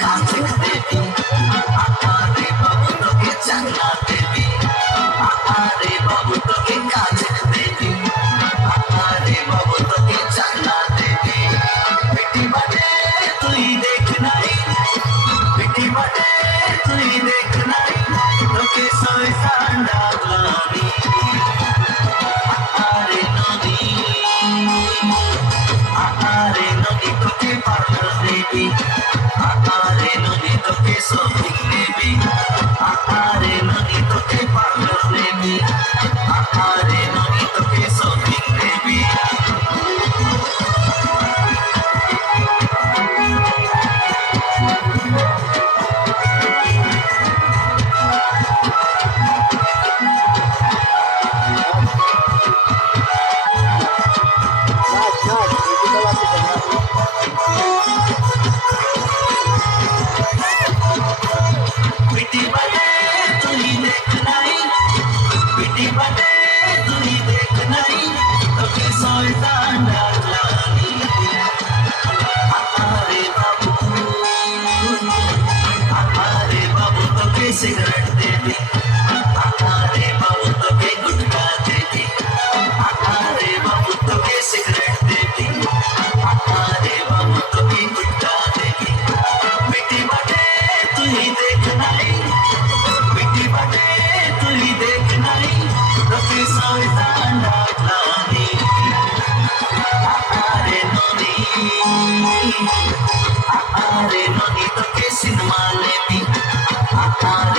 কাছে দেবী আরে বাবু তোকে চাকলা দেবী আরে বাবু তোকে কাছে দেবী আরে বাবু তোকে চাকলা দেবী বেটি বাটে তুই দেখ নাই বেটি বাটে তুই দেখ নাই তোকে শয়তান ডাকলানি আরে নদী তোকে পাগল দেবী আরে নদী তোকে সবই দেবী আরে নদী তোকে পাগল দেবী আরে নদী তোকে সবই দেবী बेटी बने तुझी देख नहीं बेटी बने तुझी देख नहीं तो के शैतान डाकलानी अरे बाबू तो के सिगरेट दे दी अरे बाबू तो के गुटखा दे दी अरे बाबू तो के सिगरेट दे दी अरे बाबू तो के गुटखा दे दी बेटी बने तुझी देख नहीं बेटी बने तुझी देख नहीं तो के शैतान डाकलानी अरे नदी तो के सिनेमा लेबी अरे